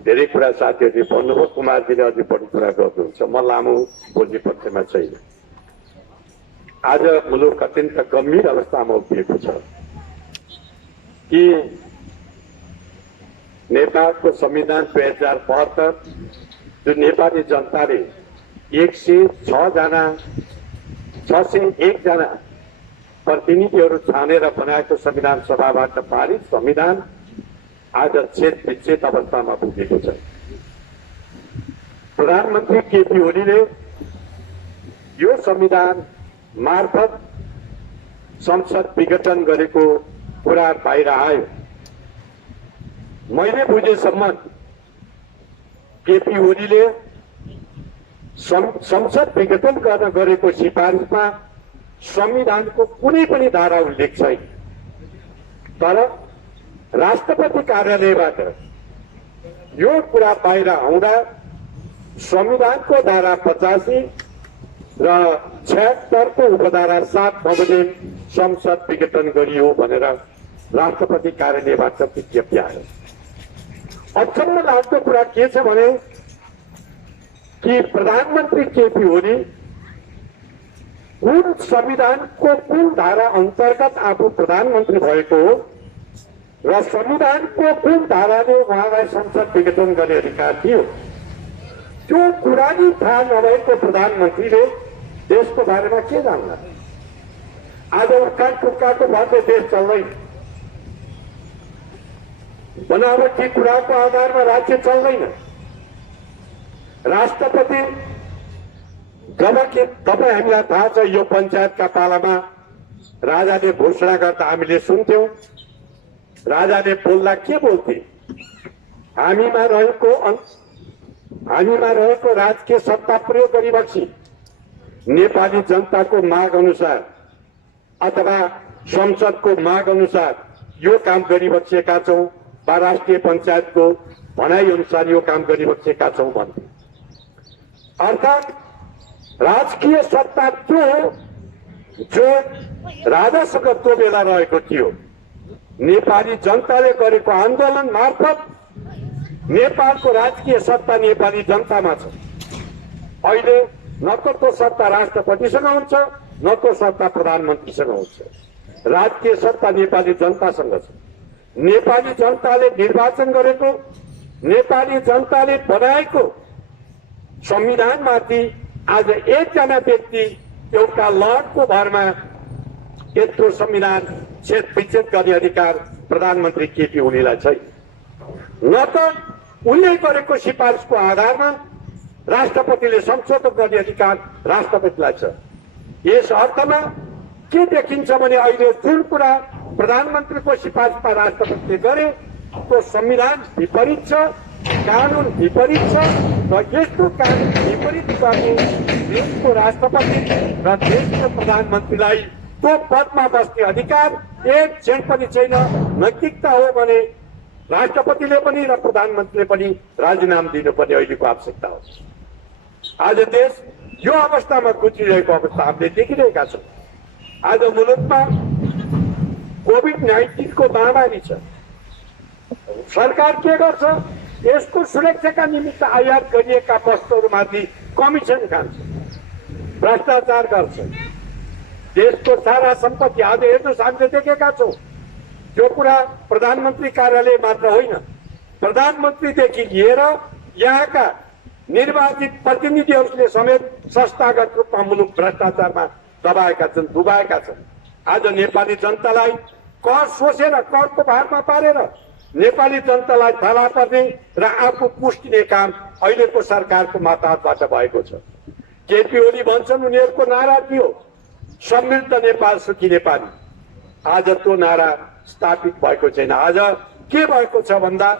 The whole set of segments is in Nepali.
धेरै कुरा साथीहरूले भन्नुभयो, कुमारजीले अझै बढी कुरा गर्नुहुन्छ, म लामो बोल्ने पक्षमा छैन। आज मुलुक अत्यन्त गम्भीर अवस्थामा उभिएको छ कि नेपालको संविधान 2072 जो नेपाली जनताले 601 जना प्रतिनिधिहरू छानेर बनाएको संविधान सभाबाट पारित संविधान आज छेद विच्छेद अवस्थामा पुगेको छ। प्रधानमन्त्री केपी ओलीले यो संविधान मार्फत संसद विघटन गरेको कुरा बाहिर आयो। मैले बुझेसम्म केपी ओलीले संसद विघटन गर्न गरेको सिफारिसमा संविधानको कुनै पनि धारा उल्लेख छैन, तर राष्ट्रपति कार्यालयबाट यो कुरा बाहिर आउँदा संविधानको धारा 85 र 76 को उपधारा 7 बमोजिम संसद विघटन गरियो भनेर राष्ट्रपति कार्यालयबाट विज्ञप्ति आयो। अचम्म लाग्दो कुरा के छ भने कि प्रधानमन्त्री केपी ओली कुन संविधानको कुन धारा अन्तर्गत आफू प्रधानमन्त्री भएको हो र संविधानको कुन धाराले उहाँलाई संसद विघटन गर्ने अधिकार थियो, त्यो कुरा नै थाहा नभएको प्रधानमन्त्रीले देशको बारेमा के जान्ला। आज उक्का टुक्काको भरले देश चल्दैन, बनावटी कुराको आधारमा राज्य चल्दैन। राष्ट्रपति जब हामीलाई थाहा छ यो पञ्चायतका पालामा राजाले घोषणा गर्दा हामीले सुन्थ्यौं, राजाले बोल्दा के बोल्थे, हामीमा रहेको राजकीय सत्ता प्रयोग गरिबक्सी नेपाली जनताको माग अनुसार अथवा संसदको माग अनुसार यो काम गरिबक्सेका छौं वा राष्ट्रिय पञ्चायतको भनाइ अनुसार यो काम गरिबक्सेका छौं भन्थे। अर्थात् राजकीय सत्ता त्यो जो राजासँग त्यो बेला रहेको थियो, नेपाली जनताले गरेको आन्दोलन मार्फत नेपालको राजकीय सत्ता नेपाली जनतामा छ। अहिले न त त्यो सत्ता राष्ट्रपतिसँग हुन्छ न तो सत्ता प्रधानमन्त्रीसँग हुन्छ, राजकीय सत्ता नेपाली जनतासँग छ। नेपाली जनताले निर्वाचन गरेको, नेपाली जनताले बनाएको संविधानमाथि आज एकजना व्यक्ति एउटा लडको भरमा यत्रो संविधान छेद विच्छेद गर्ने अधिकार प्रधानमन्त्री केपी ओलीलाई छैन। न त उनले गरेको सिफारिसको आधारमा राष्ट्रपतिले संशोधन गर्ने अधिकार राष्ट्रपतिलाई छ। यस अर्थमा के देखिन्छ भने अहिले जुन कुरा प्रधानमन्त्रीको सिफारिसमा राष्ट्रपतिले गरे त्यो संविधान विपरीत छ, कानून विपरीत छ र यस्तो कानून विपरीत गर्ने देशको राष्ट्रपति र देशको प्रधानमन्त्रीलाई त्यो पदमा बस्ने अधिकार एक क्षण पनि छैन। नैतिकता हो भने राष्ट्रपतिले पनि र प्रधानमन्त्रीले पनि राजीनामा दिनुपर्ने अहिलेको आवश्यकता हो। आज देश यो अवस्थामा गुज्रिरहेको अवस्था हामीले देखिरहेका छौँ। आज मुलुकमा कोभिड-19 को महामारी छ। सरकार के गर्छ? यसको सुरक्षाका निमित्त आयात गरिएका वस्तुहरूमाथि कमिसन खान्छ, भ्रष्टाचार गर्छ, देशको सारा सम्पत्ति। आज हेर्नुहोस्, हामीले देखेका छौँ जो कुरा प्रधानमन्त्री कार्यालय मात्र होइन, प्रधानमन्त्रीदेखि लिएर यहाँका निर्वाचित प्रतिनिधिहरूले समेत संस्थागत रूपमा मुलुक भ्रष्टाचारमा दबाएका छन्, डुबाएका छन्। आज नेपाली जनतालाई कर सोचेर, करको भारमा पारेर नेपाली जनतालाई थला पर्ने र आफू पुष्टिने काम अहिलेको सरकारको मातहतबाट भएको छ। केपी ओली भन्छन् उनीहरूको नारा थियो समृद्ध नेपाल सुखी नेपाली। आज त्यो नारा स्थापित भएको छैन। आज के भएको छ भन्दा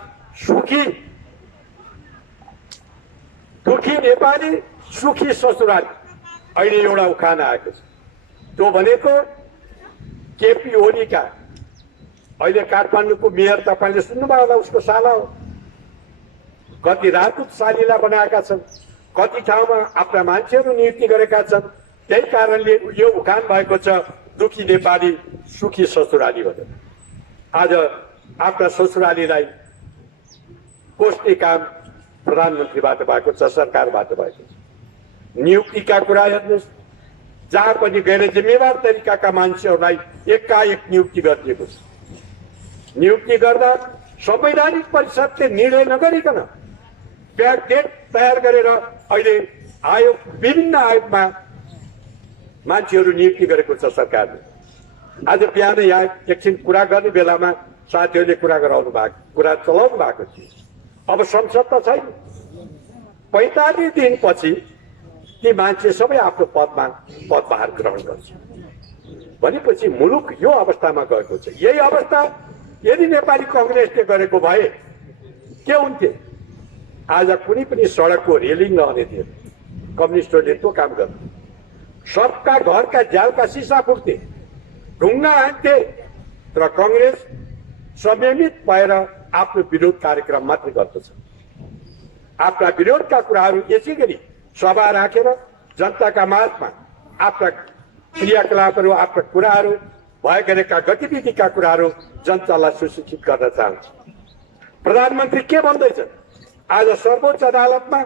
दुखी नेपाली सुखी ससुराली। अहिले एउटा उखान आएको छ, त्यो भनेको केपी ओलीका अहिले काठमाडौँको मेयर तपाईले सुन्नुभयो होला, उसको साला हो। कति राजपूत सालीलाई बनाएका छन्, कति ठाउँमा आफ्ना मान्छेहरू नियुक्ति गरेका छन्। त्यही कारणले यो उखान भएको छ दुखी नेपाली सुखी ससुराली भनेर। आज आफ्ना ससुरालीलाई खोज्ने काम प्रधानमन्त्रीबाट भएको छ, सरकारबाट भएको छ। नियुक्तिका कुरा हेर्नुहोस्, जहाँ पनि गैर जिम्मेवार तरिकाका मान्छेहरूलाई एकाएक नियुक्ति गरिएको छ। नियुक्ति गर्दा संवैधानिक परिषदले निर्णय नगरिकन डेट तयार गरेर अहिले आयोग, विभिन्न आयोगमा मान्छेहरू नियुक्ति गरेको छ सरकारले। आज बिहानै यहाँ एकछिन कुरा गर्ने बेलामा साथीहरूले कुरा गराउनु भएको, कुरा चलाउनु भएको थियो। अब संसद त छैन, 45 दिनपछि ती मान्छे सबै आफ्नो पदभार ग्रहण गर्छ भनेपछि मुलुक यो अवस्थामा गएको छ। यही अवस्था यदि नेपाली कांग्रेसले गरेको भए के हुन्थ्यो? आज कुनै पनि सडकको रेलिङ रहने थिएन। कम्युनिस्टहरूले त्यो काम गर्थे। सबका घरका झ्यालका सिसा फुट्थे, ढुङ्गा हान्थे, तर कांग्रेस संयमित भएर आफ्नो विरोध कार्यक्रम मात्रै गर्दछ। आफ्ना विरोधका कुराहरू यसै गरी सभा राखेर जनताका माझमा आफ्ना क्रियाकलापहरू, आफ्ना कुराहरू, भए गरेका गतिविधिका कुराहरू जनतालाई सुशिक्षित गर्न चाहन्छ। प्रधानमन्त्री के भन्दैछन्? आज सर्वोच्च अदालतमा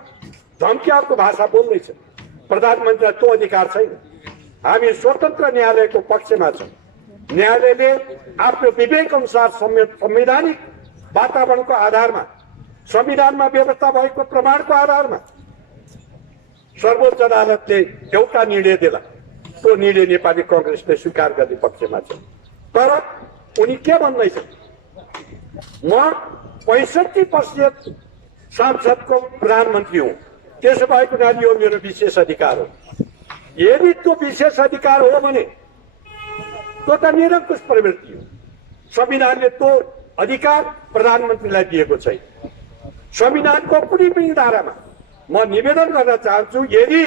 धम्क्याएको भाषा बोल्दैछ। प्रधानमन्त्रीलाई त्यो अधिकार छैन। हामी स्वतन्त्र न्यायालयको पक्षमा छौँ। न्यायालयले आफ्नो विवेक अनुसार संवैधानिक वातावरणको आधारमा, संविधानमा व्यवस्था भएको प्रमाणको आधारमा सर्वोच्च अदालतले एउटा निर्णय देला, त्यो निर्णय नेपाली कांग्रेसले स्वीकार गर्ने पक्षमा छ। तर उनी के भन्दैछन्? म 65% सांसदको प्रधानमन्त्री हुँ, त्यसो भएको हुनाले यो मेरो विशेष अधिकार हो। यदि त्यो विशेष अधिकार हो भने त्यो त निरङ्कुश प्रवृत्ति हो। संविधानले त्यो अधिकार प्रधानमन्त्रीलाई दिएको छैन। संविधानको कुनै पनि धारामा म निवेदन गर्न चाहन्छु, यदि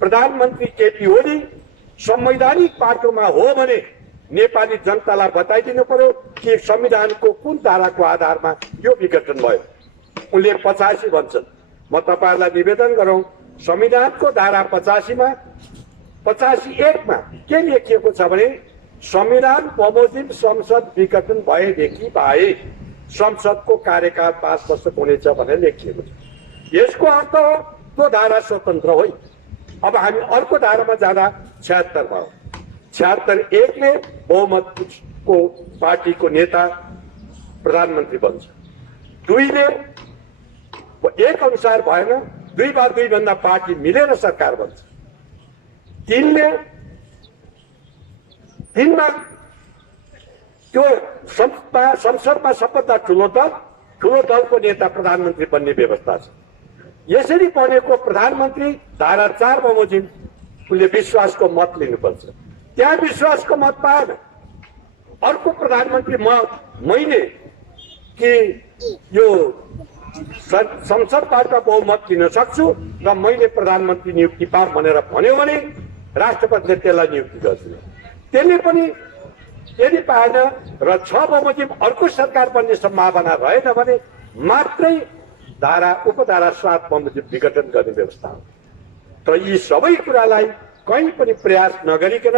प्रधानमन्त्री केपी ओली संवैधानिक बाटोमा हो भने नेपाली जनतालाई बताइदिनु पर्यो कि संविधानको कुन धाराको आधारमा यो विघटन भयो। उनले 85 भन्छन्। म तपाईहरुलाई निवेदन गरौं, संविधानको धारा 85 मा 85(1) मा के लेखिएको छ भने संविधान बमोजिम संसद विघटन भएदेखि बाहेक संसदको कार्यकाल 5 वर्ष हुनेछ भनेर लेखिएको छ। यसको अर्थ हो त्यो धारा स्वतन्त्र होइन। अब हामी अर्को धारामा जाँदा 76 मा 76(1) ले बहुमतको पार्टीको नेता प्रधानमन्त्री बन्छ। 2 ले 1 अनुसार भएन, 2 वा 2 भन्दा पार्टी मिलेर सरकार बन्छ। 3 ले 3 मा त्यो संसदमा सबभन्दा ठुलो दलको नेता प्रधानमन्त्री बन्ने व्यवस्था छ। यसरी बनेको प्रधानमन्त्री धारा 4 बमोजिम उनले विश्वासको मत लिनुपर्छ। त्यहाँ विश्वासको मत पाएन, अर्को प्रधानमन्त्री मैले कि यो संसदबाट बहुमत लिन सक्छु र मैले प्रधानमन्त्री नियुक्ति पाऊँ भनेर भन्यो भने राष्ट्रपतिले त्यसलाई नियुक्ति गर्छ। त्यसले पनि यदि पाएन र 6 बमोजिम अर्को सरकार बन्ने सम्भावना रहेन भने मात्रै उपधारा 7 बमोजिम विघटन गर्ने व्यवस्था हो। तर यी सबै कुरालाई कहीँ पनि प्रयास नगरिकन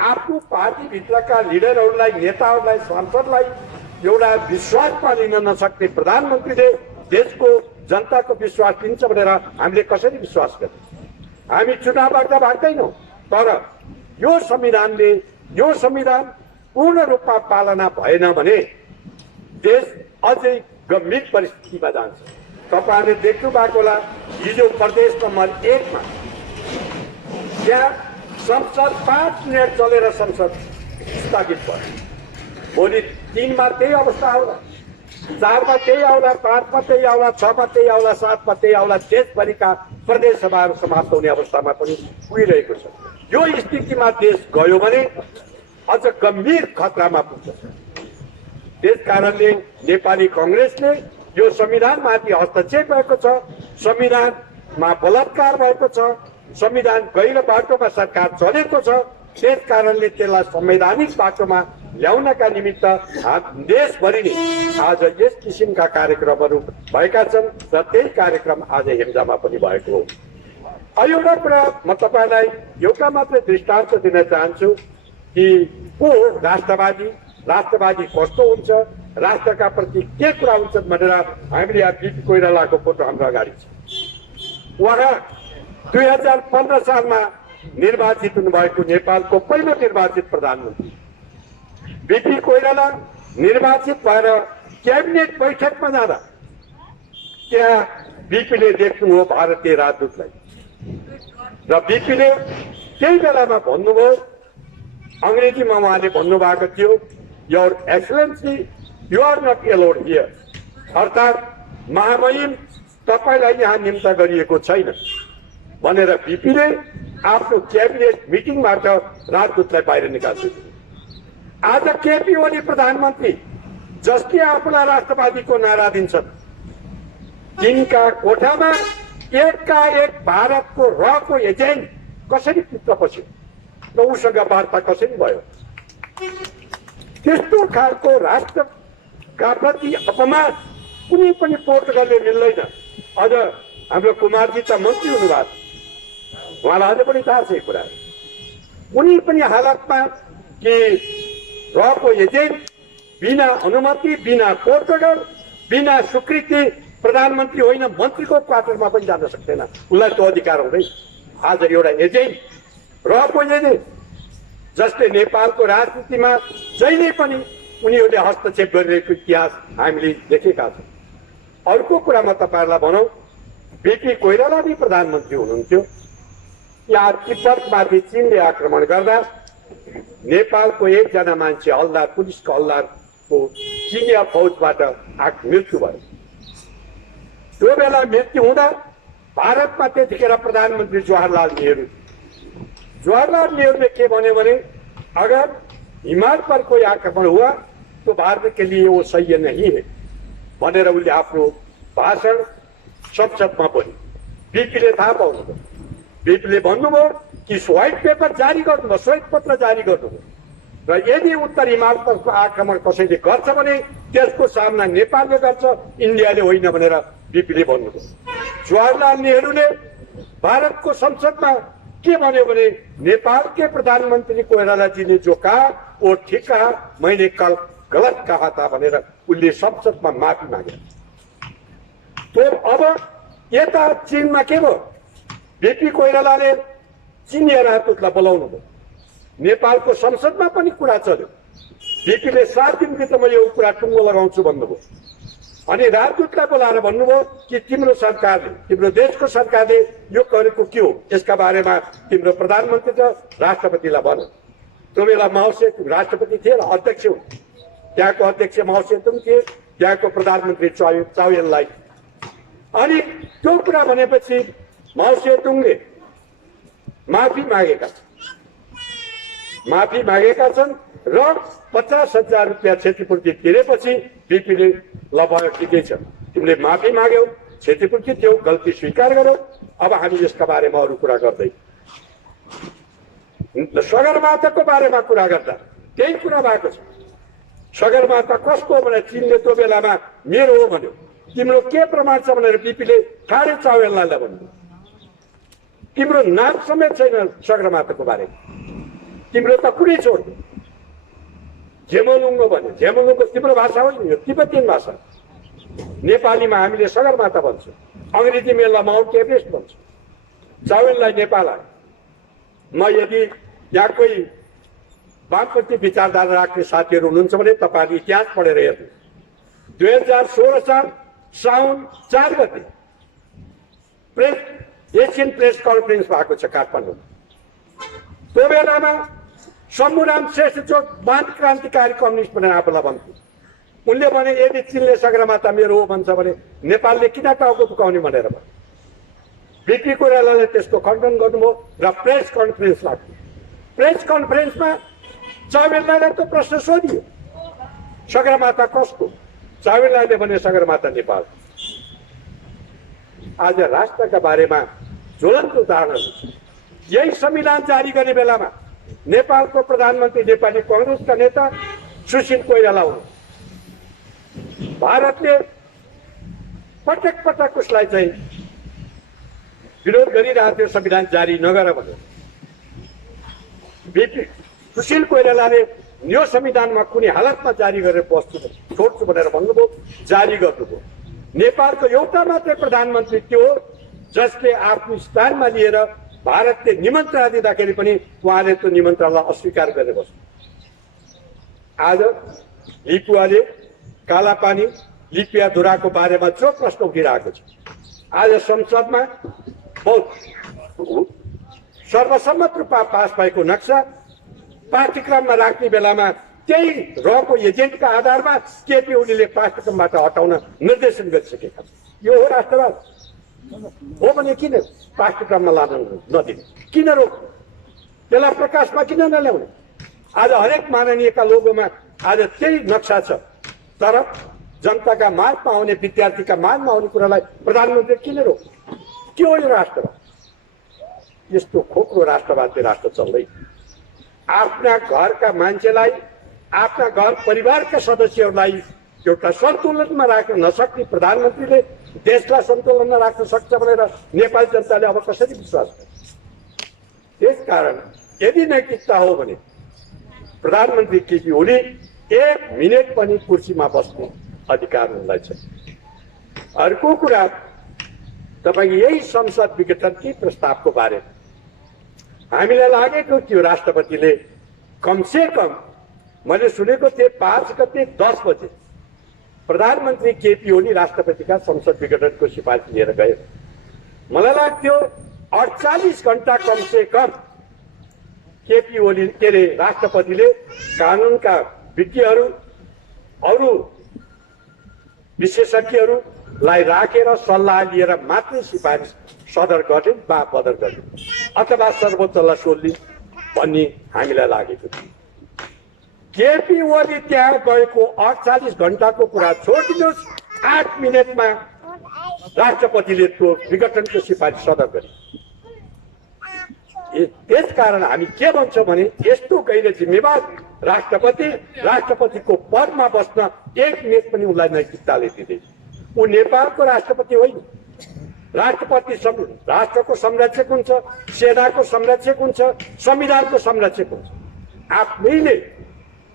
आफ्नो पार्टीभित्रका लिडरहरूलाई, नेताहरूलाई, सांसदलाई एउटा विश्वासमा लिन नसक्ने प्रधानमन्त्रीले देशको जनताको विश्वास लिन्छ भनेर हामीले कसरी विश्वास गर्ने? हामी चुनावबाट भाग्दैनौँ, तर यो संविधान पूर्ण रूपमा पालना भएन भने देश अझै गम्भीर परिस्थितिमा जान्छ। तपाईहरुले देख्नु भएको होला, हिजो प्रदेश नम्बर 1 मा त्यहाँ संसद 5 मिनट चलेर संसद स्थगित भयो। भोलि 3 मा त्यही अवस्था आउला, 4 मा त्यही आउला, 5 मा त्यही आउला, 6 मा त्यही आउला, 7 मा त्यही आउला। देशभरिका प्रदेश सभाहरू समाप्त हुने अवस्थामा पनि पुगिरहेको छ। यो स्थितिमा देश गयो भने अझ गम्भीर खतरामा पुग्छ। त्यसकारणले नेपाली कांग्रेसले यो संविधानमाथि हस्तक्षेप भएको छ, संविधानमा बलात्कार भएको छ, संविधान गैर बाटोमा सरकार चलेको छ। त्यसकारणले त्यसलाई संवैधानिक बाटोमा ल्याउनका निमित्त देशभरि नै आज यस किसिमका कार्यक्रमहरू भएका छन् र त्यही कार्यक्रम आज हेम्जामा पनि भएको हो। एउटा कुरा म तपाईलाई एउटा मात्रै दृष्टान्त दिन चाहन्छु कि को राष्ट्रवादी कस्तो हुन्छ, राष्ट्रका प्रति के कुरा हुन्छन् भनेर हामीले यहाँ बिपी कोइरालाको फोटो हाम्रो अगाडि छ। उहाँ 2015 सालमा निर्वाचित हुनुभएको नेपालको पहिलो निर्वाचित प्रधानमन्त्री। बिपी कोइराला निर्वाचित भएर क्याबिनेट बैठकमा जाँदा त्यहाँ बिपीले देख्नुभयो भारतीय राजदूतलाई र बिपीले त्यही बेलामा भन्नुभयो, अंग्रेजीमा उहाँले भन्नुभएको थियो, your excellency you are not allowed here, अर्थात् महामहिम तपाईलाई यहाँ निम्ता गरिएको छैन भनेर बिपीले आफ्नो क्याबिनेट मिटिङबाट राजदूतलाई बाहिर निकाल्दै। आज केपी ओली प्रधानमन्त्री जसले आफूलाई राष्ट्रवादीको नारा दिन्छन्, तिनका कोठामा एकाएक भारतको रको एजेन्ट कसरी भित्र पस्यो र उसँग वार्ता कसरी भयो? त्यस्तो खालको राष्ट्रका प्रति अपमान कुनै पनि पोर्टुगलले मिल्दैन। अझ हाम्रो कुमारजी त मन्त्री हुनुभएको, उहाँलाई अझै पनि थाहा छ यो कुरा। कुनै पनि हालतमा कि रको एजेन्ट बिना अनुमति, बिना पोर्टुगल, बिना स्वीकृति प्रधानमन्त्री होइन मन्त्रीको क्वार्टरमा पनि जान सक्दैन, उसलाई त्यो अधिकार हुँदैन। आज एउटा एजेन्ट, रको एजेन्ट जसले नेपालको राजनीतिमा जहिले पनि उनीहरूले हस्तक्षेप गरिरहेको इतिहास हामीले देखेका छौँ। अर्को कुरामा तपाईँहरूलाई भनौँ, बिपी कोइराला नै प्रधानमन्त्री हुनुहुन्थ्यो, यहाँ तिब्बतमाथि चीनले आक्रमण गर्दा नेपालको एकजना मान्छे हल्दार, पुलिसको हल्दारको चिनिया फौजबाट मृत्यु भयो। त्यो बेला मृत्यु हुँदा भारतमा त्यतिखेर प्रधानमन्त्री जवाहरलाल नेहरू। जवाहरलाल नेहरूले के भन्यो भने अगर हिमाल पर कोई आक्रमण हुआ तो भारत के लिए वो सही नहीं है भनेर उनले आफ्नो भाषण संसदमा बोले। बिपीले थाहा पाउनुभयो, बिपीले भन्नुभयो कि व्हाइट पेपर जारी गर्नुभयो, श्वेत पत्र जारी गर्नुभयो र यदि उत्तर हिमाल परको आक्रमण कसैले गर्छ भने त्यसको सामना नेपालले गर्छ, इन्डियाले होइन भनेर बिपीले भन्नुभयो। जवाहरलाल नेहरूले भारतको संसदमा के भन्यो भने नेपाल के प्रधानमंत्री कोइराला जी ने जो कहा वो ठीक कहा, मैंने कल गलत कहा था भनेर उनले संसदमा माफी मागे। तो अब यता चीनमा के भयो, बिपी कोइरालाले चीनिया राजदूतलाई बोलाउनु भयो, नेपालको संसदमा पनि कुरा चल्यो। बिपीले 7 दिनभित्रमा यो कुरा टुङ्गो लगाउँछु भन्नुभयो अनि राजदूतलाई बोलाएर भन्नुभयो कि तिम्रो सरकारले, तिम्रो देशको सरकारले यो गरेको के हो, यसका बारेमा तिम्रो प्रधानमन्त्री र राष्ट्रपतिलाई भन। त्यो बेला माओसेतुङ राष्ट्रपति थिए र अध्यक्ष हुन्, त्यहाँको अध्यक्ष माओसेतुङ थिए, त्यहाँको प्रधानमन्त्री चाउयनलाई। अनि त्यो कुरा भनेपछि माओसेतुङले माफी मागेका छन् र 50,000 रुपियाँ क्षतिपूर्ति तिरेपछि बिपीले ल भयो ठिकै छ, तिमीले माफी माग्यौ, क्षतिपूर्ति थियो, गल्ती स्वीकार गर्यो, अब हामी यसका बारेमा अरू कुरा गर्दै। सगरमाथाको बारेमा कुरा गर्दा त्यही कुरा भएको छ। सगरमाथा कसको भने चीनले त्यो बेलामा मेरो हो भन्यो, तिम्रो के प्रमाण छ भनेर बिपीले ठाडे चाउयनलाई भन्यो। तिम्रो नाम समेत छैन सगरमाथाको बारेमा, तिम्रो त कुरै छोड्यो। झेमोलुङ्गो भन्यो, झेमोलुङ्गो तिम्रो भाषा हो नि, यो तिब्बतीय भाषा। नेपालीमा हामीले सगरमाथा भन्छौँ, अंग्रेजी मेलमा माउन्ट एभरेस्ट भन्छौँ। चाउयनलाई नेपाल आयो। म यदि यहाँ कोही वामपन्थी विचारधारा राख्ने साथीहरू हुनुहुन्छ भने तपाईँले इतिहास पढेर हेर्नु। 2016 साल साउन 4 गते एसियन प्रेस कन्फरेन्स भएको छ काठमाडौँमा। त्यो बेलामा शम्भुराम श्रेष्ठ जो वाम क्रान्तिकारी कम्युनिस्ट भनेर आफूलाई भन्थ्यो, उनले भने यदि चीनले सगरमाथा मेरो हो भन्छ भने नेपालले किन टाउको दुखाउने भनेर भन्यो। बिपी कोइरालाले त्यसको खण्डन गर्नुभयो र प्रेस कन्फरेन्स राख्यो। प्रेस कन्फरेन्समा चाउयनलाई त प्रश्न सोधियो, सगरमाथा कसको? चाउयनले भने सगरमाथा नेपाल। आज राष्ट्रका बारेमा ज्वलन्त उदाहरणहरू छ। यही संविधान जारी गर्ने बेलामा नेपालको प्रधानमन्त्री नेपाली कांग्रेसका नेता सुशील कोइराला हुन्। भारतले पटक पटक उसलाई चाहिँ विरोध गरिरहेको थियो, संविधान जारी नगर भनेर। सुशील कोइरालाले यो संविधानमा कुनै हालतमा जारी गरेर छोड्छु भनेर भन्नुभयो, जारी गर्नुभयो। नेपालको एउटा मात्रै प्रधानमन्त्री त्यो हो जसले आफ्नो स्थानमा लिएर भारतले निमन्त्रणा दिँदाखेरि पनि उहाँले त्यो निमन्त्रणालाई अस्वीकार गरेर बस्नु। आज लिपुवाले कालापानी लिपिया धुराको बारेमा जो प्रश्न उठिरहेको छ, आज संसदमा बहुत सर्वसम्मत रूपमा पास भएको नक्सा पाठ्यक्रममा राख्ने बेलामा त्यही रको एजेन्टका आधारमा केपी ओलीले पाठ्यक्रमबाट हटाउन निर्देशन गरिसकेका छन्। यो हो राष्ट्रवाद? हो भने किन पाठ्यक्रममा लान नदिने, किन रोक्ने, त्यसलाई प्रकाशमा किन नल्याउने? आज हरेक माननीयका लोगोमा आज त्यही नक्सा छ, तर जनताका माझमा आउने, विद्यार्थीका माझमा आउने कुरालाई प्रधानमन्त्री किन रोक्ने? के हो यो राष्ट्रवाद? यस्तो खोक्रो राष्ट्रवादले राष्ट्र चल्दैन। आफ्ना घरका मान्छेलाई, आफ्ना घर परिवारका सदस्यहरूलाई एउटा सन्तुलनमा राख्न नसक्ने प्रधानमन्त्रीले देशलाई सन्तुलनमा राख्न सक्छ भनेर नेपाली जनताले अब कसरी विश्वास गर्छ? त्यसकारण यदि नैतिकता हो भने प्रधानमन्त्री केपी ओली 1 मिनेट पनि कुर्सीमा बस्ने अधिकार उनलाई छ। अर्को कुरा, तपाईँ यही संसद विघटनकै प्रस्तावको बारे हामीलाई लागेको थियो राष्ट्रपतिले कमसे कम, मैले सुनेको थिएँ 5 गते 10 बजे प्रधानमन्त्री केपी ओली राष्ट्रपतिका संसद विघटनको सिफारिस लिएर गए। मलाई लाग्थ्यो 48 घण्टा कमसे कम केपी ओली के अरे राष्ट्रपतिले कानुनका विज्ञहरू, अरू विशेषज्ञहरूलाई राखेर सल्लाह लिएर मात्रै सिफारिस सदर गर्ने वा बदर गर्ने अथवा सर्वोच्चलाई सोध्ने भन्ने हामीलाई लागेको थियो। केपी ओली त्यहाँ गएको 48 घण्टाको कुरा छोडिदिनुहोस्, 8 मिनटमा राष्ट्रपतिले त्यो विघटनको सिफारिस सदर गरे। त्यसकारण हामी के भन्छौँ भने यस्तो गैर जिम्मेवार राष्ट्रपतिको पदमा बस्न 1 मिनट पनि उनलाई नैतिकताले दिँदैन। ऊ नेपालको राष्ट्रपति होइन। राष्ट्रपति राष्ट्रको संरक्षक हुन्छ, सेनाको संरक्षक हुन्छ, संविधानको संरक्षक हुन्छ।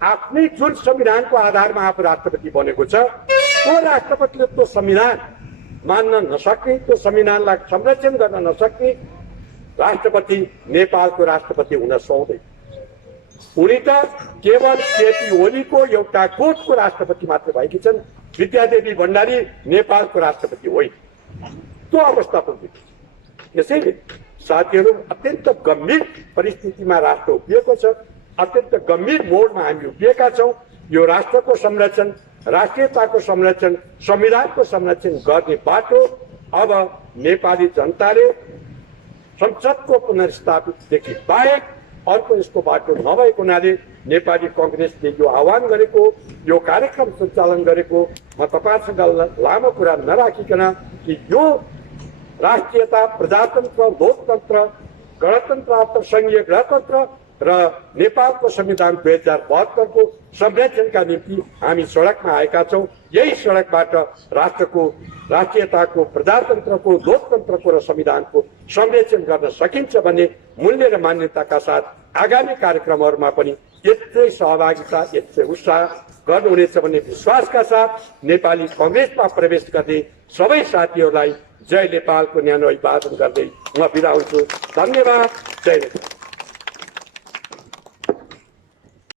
आफ्नै जुन संविधानको आधारमा आफू राष्ट्रपति बनेको छ, त्यो राष्ट्रपतिले त्यो संविधान मान्न नसक्ने, त्यो संविधानलाई संरक्षण गर्न नसक्ने राष्ट्रपति नेपालको राष्ट्रपति हुन सक्दैन। उनी त केवल केपी ओलीको एउटा कोटको राष्ट्रपति मात्र भएकी छन्। विद्यादेवी भण्डारी नेपालको राष्ट्रपति होइन। त्यो अवस्था पुगेको छ। त्यसैले साथीहरू, अत्यन्त गम्भीर परिस्थितिमा राष्ट्र उभिएको छ, अत्यन्त गम्भीर मोडमा हामी उभिएका छौँ। यो राष्ट्रको संरक्षण, राष्ट्रियताको संरक्षण, संविधानको संरक्षण गर्ने बाटो अब नेपाली जनताले संसदको पुनर्स्थापितदेखि बाहेक अर्को यसको बाटो नभएको हुनाले नेपाली कांग्रेसले यो आह्वान गरेको, यो कार्यक्रम सञ्चालन गरेको म तपाईहरुसँग लामो कुरा नराखिकन कि यो राष्ट्रियता, प्रजातन्त्र, लोकतन्त्र, गणतन्त्र, संघीय गणतन्त्र र नेपालको संविधान 2072 को संरक्षणका निम्ति हामी सडकमा आएका छौं। यही सडकबाट राष्ट्रको, राष्ट्रियताको, प्रजातन्त्रको, लोकतन्त्रको र संविधानको संरक्षण गर्न सकिन्छ भन्ने मूल्य र मान्यताका साथ आगामी कार्यक्रमहरुमा पनि यस्तै सहभागिता, यस्तै उत्साह गर्नुहुनेछ भन्ने विश्वासका साथ नेपाली कांग्रेसमा प्रवेश गर्ने सबै साथीहरूलाई जय नेपालको न्यानो अभिवादन गर्दै म बिदा हुन्छु। धन्यवाद। जय नेपाल।